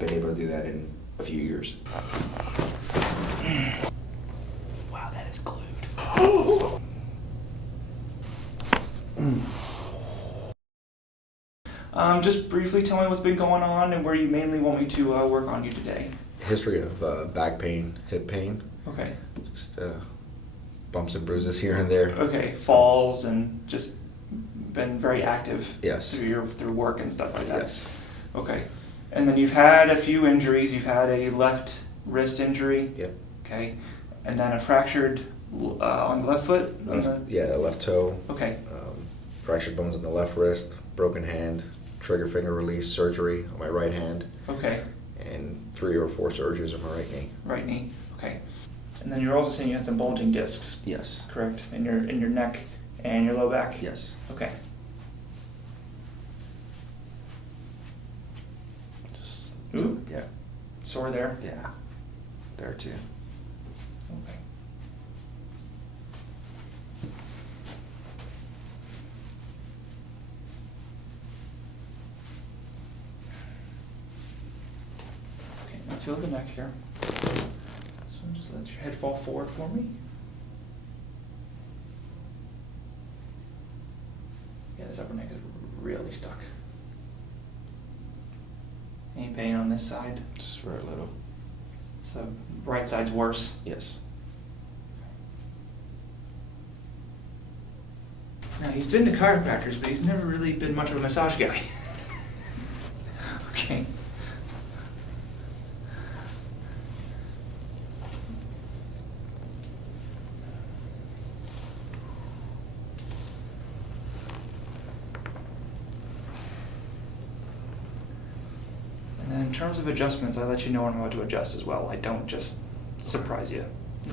been able to do that in a few years. Wow, that is glued. Just briefly tell me what's been going on and where you mainly want me to work on you today. History of back pain, hip pain. Okay. Just bumps and bruises here and there. Okay, falls and just been very active. Yes. Through work and stuff like that. Yes. Okay. And then you've had a few injuries. You've had a left wrist injury. Yep. Okay. And then a fractured on the left foot. Yeah, left toe. Okay. Fractured bones in the left wrist, broken hand, trigger finger release surgery on my right hand, Okay. and 3 or 4 surgeries on my right knee. Right knee. Okay. And then you're also saying you had some bulging discs. Yes. Correct. In your neck and your low back. Yes. Okay. Just, Ooh. yeah. Sore there. Yeah. There too. Okay. Okay, now feel the neck here. So just let your head fall forward for me. Yeah, this upper neck is really stuck. Any pain on this side? Just very little. So right side's worse. Yes. Now he's been to chiropractors, but he's never really been much of a massage guy. Okay. And then in terms of adjustments, I let you know when I'm about to adjust as well. I don't just surprise you.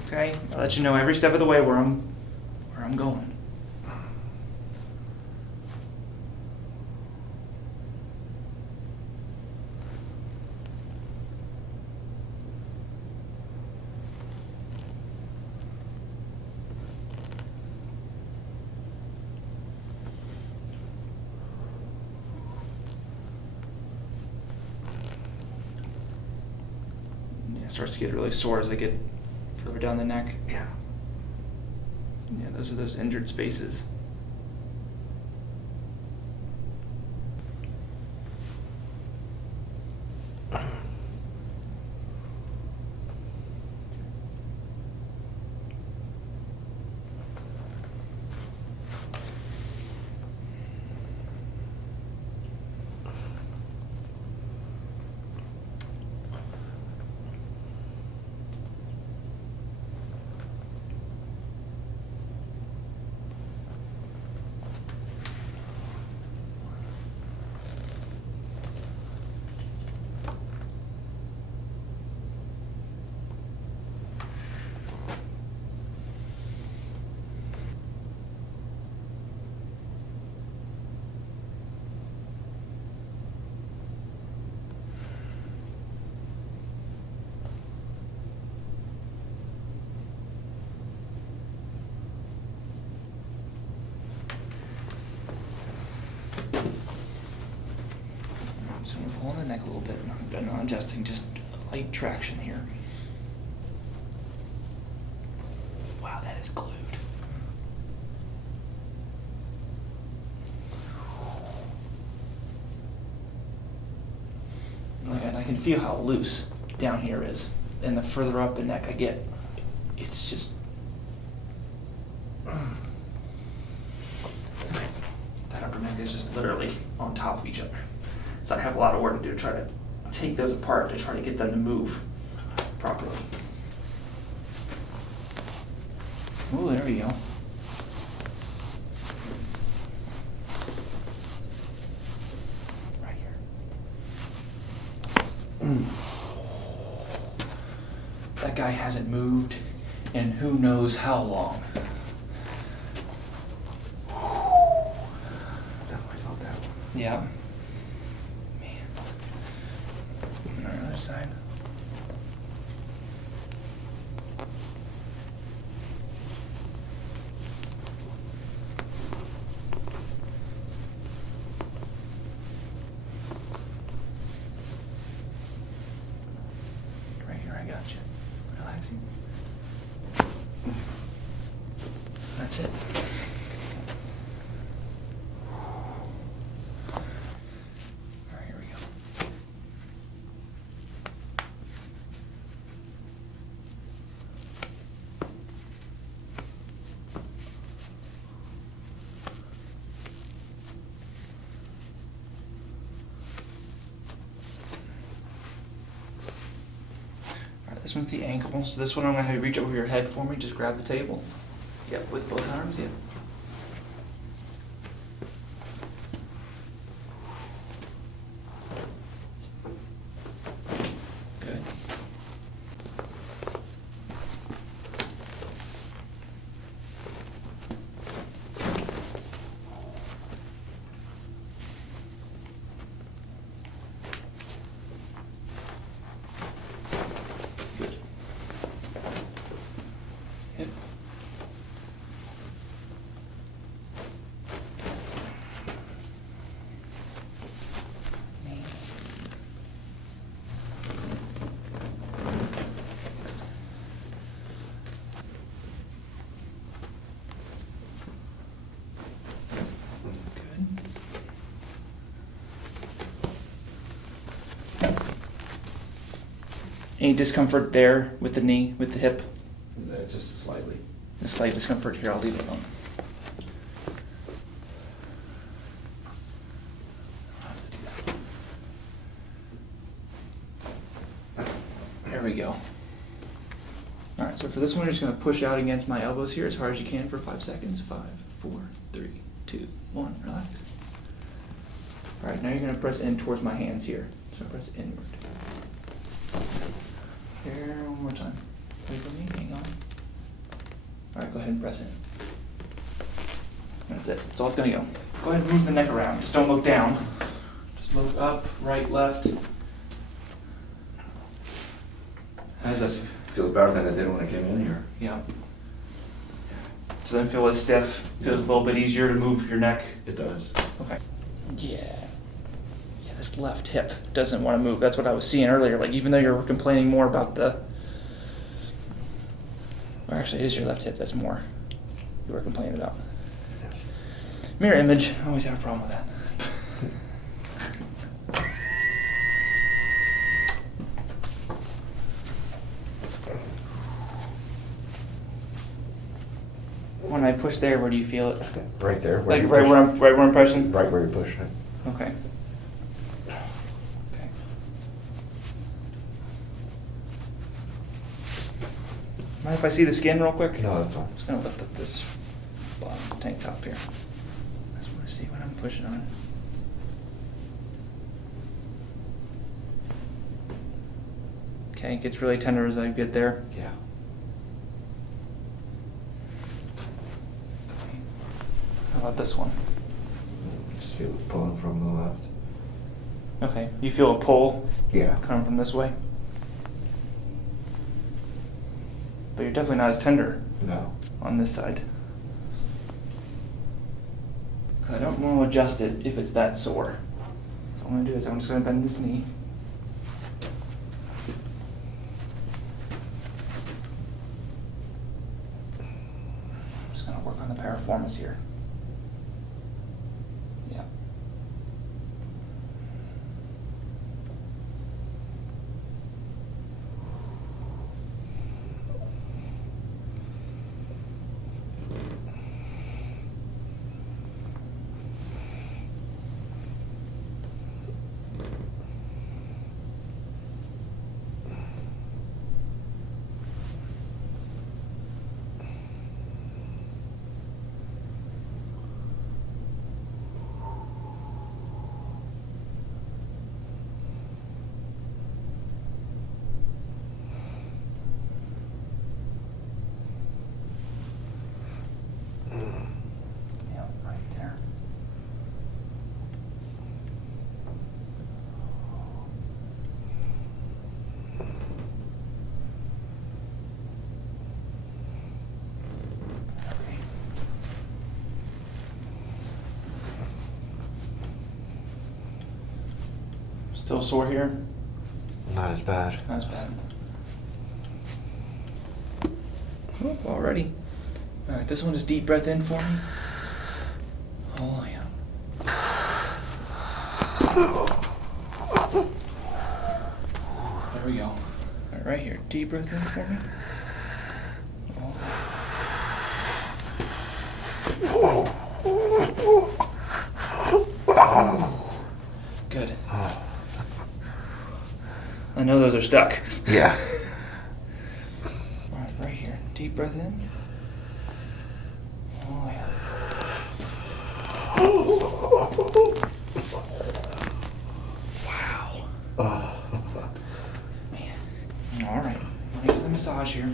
Okay? I let you know every step of the way where I'm going. It starts to get really sore as I get further down the neck. Yeah. Yeah, those are those injured spaces. So I'm pulling the neck a little bit, but not adjusting, just light traction here. Wow, that is glued. And I can feel how loose down here is. And the further up the neck I get, it's just... That upper neck is just literally on top of each other. So I have a lot of work to do to try to take those apart to try to get them to move properly. Oh, there we go. Right here. That guy hasn't moved in who knows how long. Definitely felt that one. Yeah. On the other side. Gotcha. Relaxing. That's it. All right, here we go. All right, this one's the ankle. So this one I'm gonna have you reach over your head for me. Just grab the table. Yep, with both arms. Yep. Good. Good. Hip. Knee. Good. Any discomfort there with the knee, with the hip? Just slightly. A slight discomfort here, I'll leave it alone. I'll have to do that. There we go. All right, so for this one, you're just gonna push out against my elbows here as hard as you can for 5 seconds. 5, 4, 3, 2, 1, relax. All right, now you're gonna press in towards my hands here. So press inward. Here, one more time. Wait for me, hang on. All right, go ahead and press in. That's it. That's all it's gonna go. Go ahead and move the neck around. Just don't look down. Just look up, right, left. How's this? Feels better than it did when I came in here. Yeah. Doesn't feel as stiff. Feels a little bit easier to move your neck. It does. Okay. Yeah. Yeah, this left hip doesn't want to move. That's what I was seeing earlier. Like, even though you were complaining more about the... Or actually, it is your left hip that's more you were complaining about. Mirror image. I always have a problem with that. When I push there, where do you feel it? Right there. Like right where I'm pressing? Right where you're pushing it. Okay. Okay. Mind if I see the skin real quick? No, that's fine. I'm just gonna lift up this bottom tank top here. I just want to see when I'm pushing on it. Okay, it gets really tender as I get there. Yeah. How about this one? Just feel it pulling from the left. Okay, you feel a pull Yeah. coming from this way? But you're definitely not as tender No. on this side. 'Cause I don't want to adjust it if it's that sore. So what I'm going to do is I'm just going to bend this knee. I'm just going to work on the piriformis here. Yeah. Yeah, right there. Okay. Still sore here? Not as bad. Not as bad. Oh, already. All right, this one is deep breath in for me. Oh, yeah. There we go. All right here. Deep breath in for me. Good. I know those are stuck. Yeah. All right, right here. Deep breath in. Oh, yeah. Wow. Man. All right. Get to the massage here.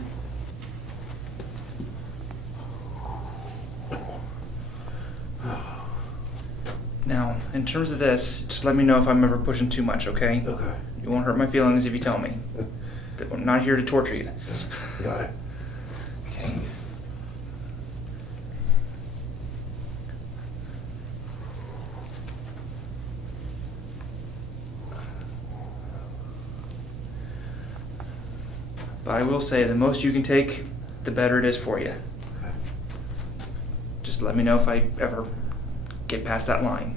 Now, in terms of this, just let me know if I'm ever pushing too much, okay? Okay. You won't hurt my feelings if you tell me. I'm not here to torture you. Got it. Okay. But I will say, the most you can take, the better it is for you. Okay. Just let me know if I ever get past that line.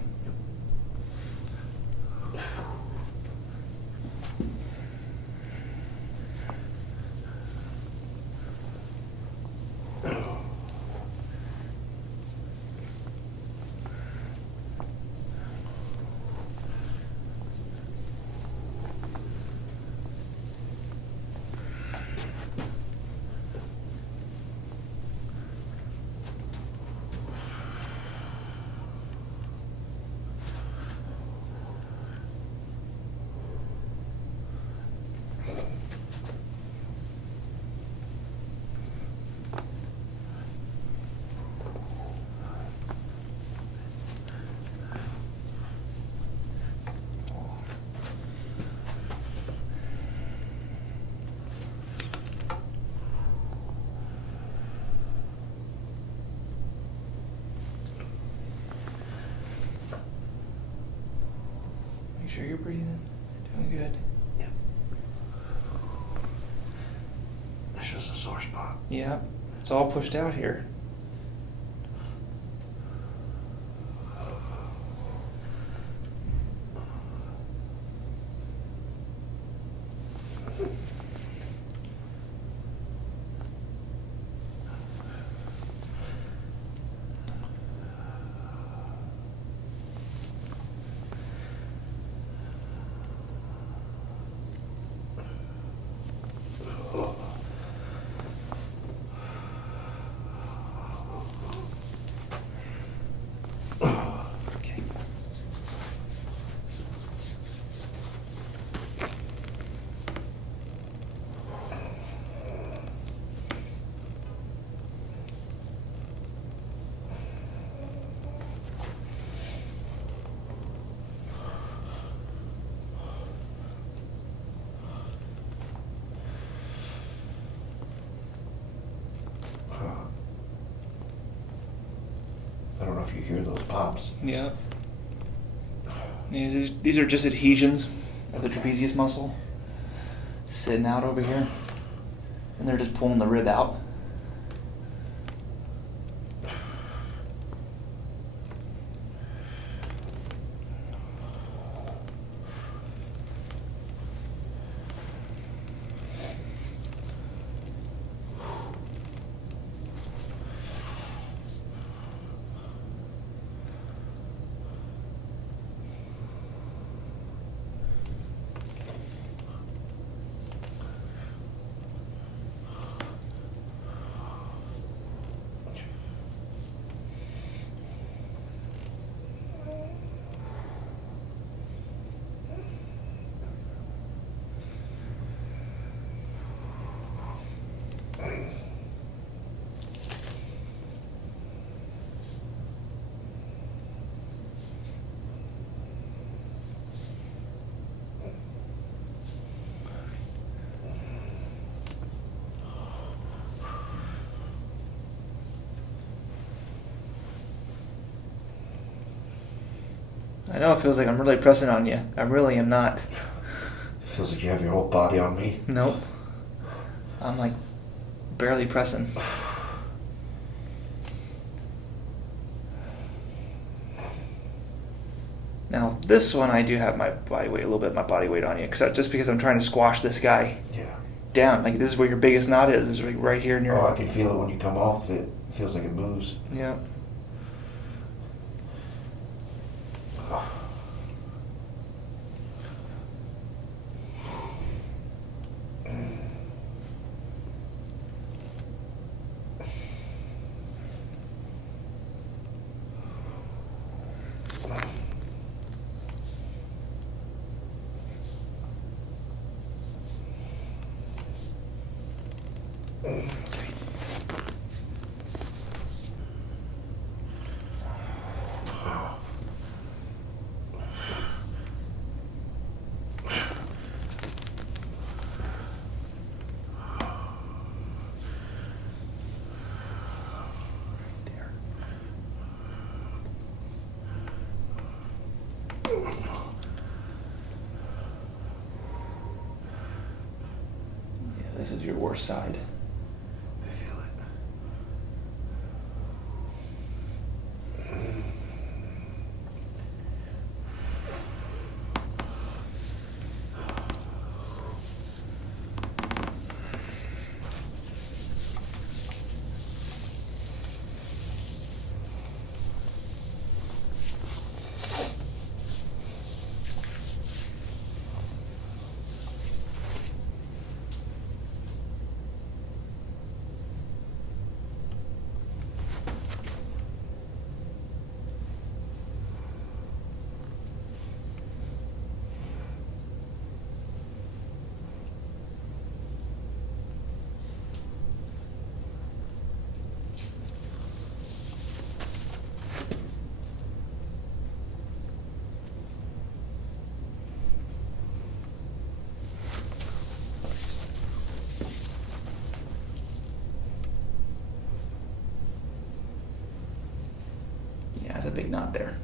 Make sure you're breathing. Doing good. Yep. It's just a sore spot. Yeah, it's all pushed out here. Okay. I don't know if you hear those pops. Yeah. These are just adhesions of the trapezius muscle sitting out over here. And they're just pulling the rib out. I know it feels like I'm really pressing on you. I really am not. Feels like you have your whole body on me. Nope. I'm like barely pressing. Now this one I do have my body weight, a little bit of my body weight on you, just because I'm trying to squash this guy down. Like this is where your biggest knot is like right here in your. Oh, I can feel it when you come off. It feels like it moves. Yeah. This is your worst side. I feel it. Yeah, it's a big knot there.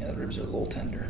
Yeah, the ribs are a little tender.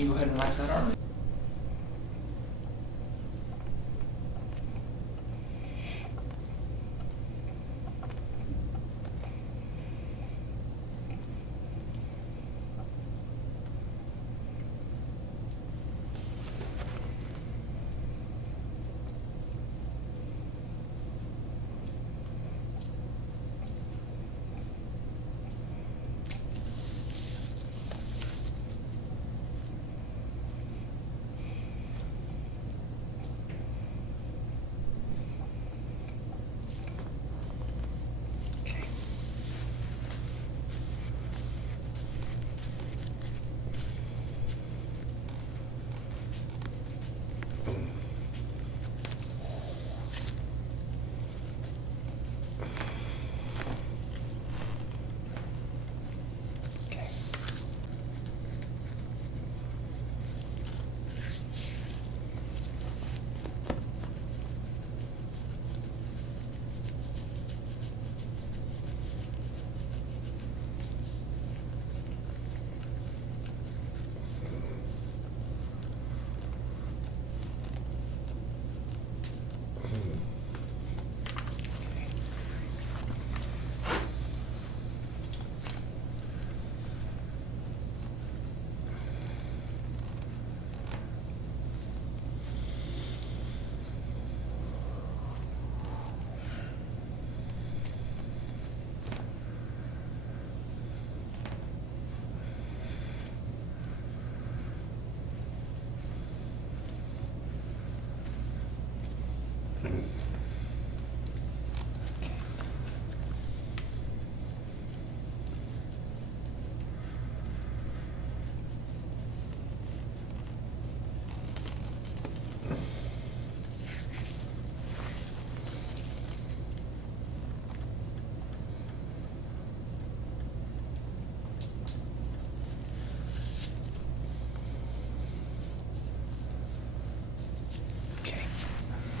You can go ahead and relax that arm.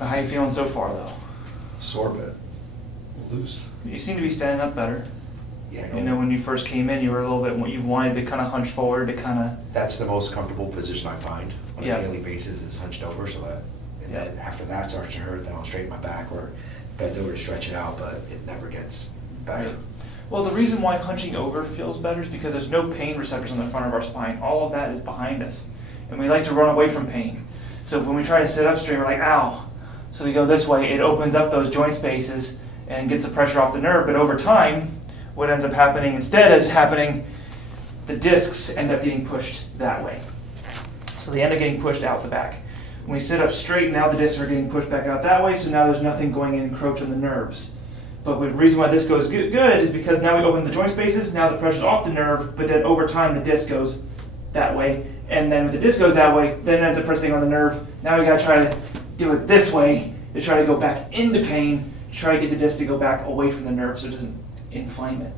How you feeling so far, though? Sore bit. Loose. You seem to be standing up better. Yeah, You know, when you first came in, you were a little bit, you wanted to kind of hunch forward to kind of... That's the most comfortable position I find on Yeah. a daily basis is hunched over, so that, and then after that starts to hurt, then I'll straighten my back or bend over to stretch it out, but it never gets better. Right. Well, the reason why hunching over feels better is because there's no pain receptors on the front of our spine. All of that is behind us. And we like to run away from pain. So when we try to sit up straight, we're like, ow. So we go this way, it opens up those joint spaces and gets the pressure off the nerve. But over time, what ends up happening instead is the discs end up getting pushed that way. So they end up getting pushed out the back. When we sit up straight, now the discs are getting pushed back out that way, so now there's nothing going in and encroach on the nerves. But the reason why this goes good is because now we open the joint spaces, now the pressure's off the nerve, but then over time the disc goes that way. And then when the disc goes that way, then it ends up pressing on the nerve. Now we gotta try to do it this way to try to go back into pain, to try to get the disc to go back away from the nerve so it doesn't inflame it.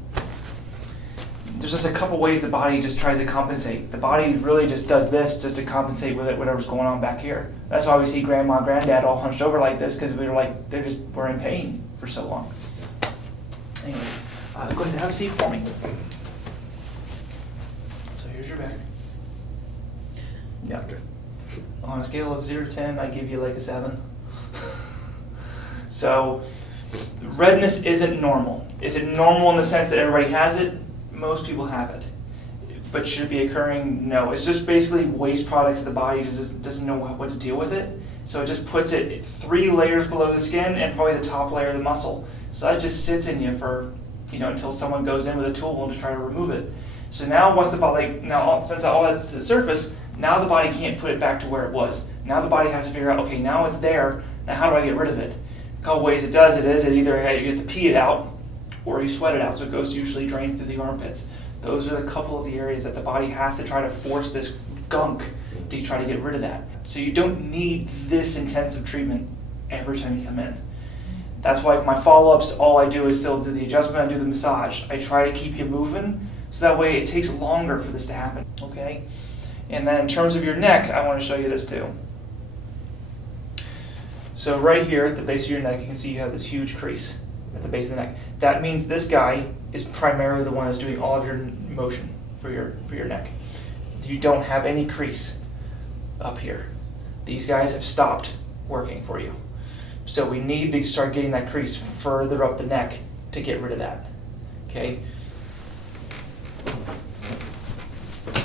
There's just a couple ways the body just tries to compensate. The body really just does this just to compensate with it, whatever's going on back here. That's why we see grandma and granddad all hunched over like this, because we were like, we're in pain for so long. Anyway, go ahead and have a seat for me. So here's your back. Yeah. On a scale of 0 to 10, I give you like a 7. So, redness isn't normal. Is it normal in the sense that everybody has it? Most people have it. But should it be occurring? No. It's just basically waste products. The body just doesn't know what to deal with it. So it just puts it 3 layers below the skin and probably the top layer of the muscle. So that just sits in you for, until someone goes in with a tool to try to remove it. So now once the body, since all that's to the surface, now the body can't put it back to where it was. Now the body has to figure out, okay, now it's there, now how do I get rid of it? A couple ways it does it is, either you have to pee it out, or you sweat it out, so it usually drains through the armpits. Those are the couple of the areas that the body has to try to force this gunk to try to get rid of that. So you don't need this intensive treatment every time you come in. That's why my follow-ups, all I do is still do the adjustment, I do the massage. I try to keep you moving, so that way it takes longer for this to happen, okay? And then in terms of your neck, I want to show you this too. So right here at the base of your neck, you can see you have this huge crease at the base of the neck. That means this guy is primarily the one that's doing all of your motion for your neck. you don't have any crease up here. These guys have stopped working for you. So we need to start getting that crease further up the neck to get rid of that. Okay?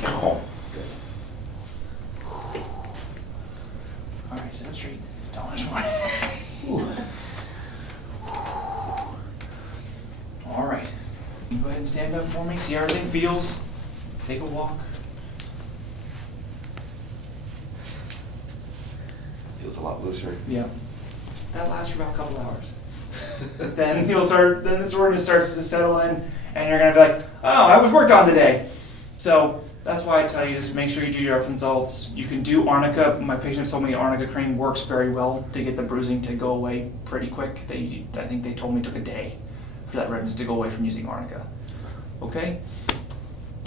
Oh, All right, sit up straight. Don't much more. All right. You go ahead and stand up for me. See how everything feels. Take a walk. feels a lot looser. Yeah. That lasts for about a couple hours. Then then the soreness starts to settle in, and you're gonna be like, oh, I was worked on today. So that's why I tell you is make sure you do your Epsom salts. You can do arnica. My patients told me arnica cream works very well to get the bruising to go away pretty quick. I think they told me it took a day for that redness to go away from using arnica. Okay?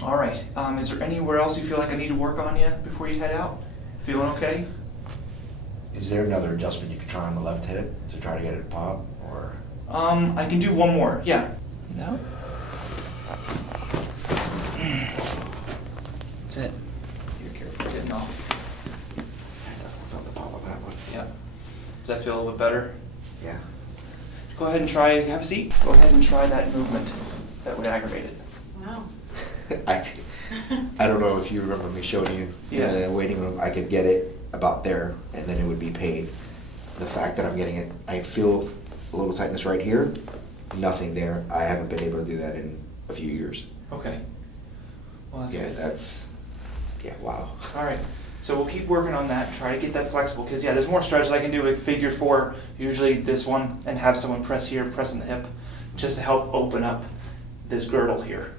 All right. Is there anywhere else you feel like I need to work on yet before you head out? Feeling okay? Is there another adjustment you could try on the left hip to try to get it to pop, or? I can do one more. Yeah. No. That's it. You're careful. Getting off. I definitely felt the pop on that one. Yeah. Does that feel a little bit better? Yeah. Go ahead and try. Have a seat. Go ahead and try that movement that would aggravate it. Wow. I don't know if you remember me showing you Yeah. in the waiting room. I could get it about there, and then it would be paid. The fact that I'm getting it, I feel a little tightness right here, nothing there. I haven't been able to do that in a few years. Okay. Well, that's good. Yeah, wow. All right. So we'll keep working on that. Try to get that flexible because there's more stretches I can do. Like figure 4, usually this one, and have someone press here, press in the hip, just to help open up this girdle here.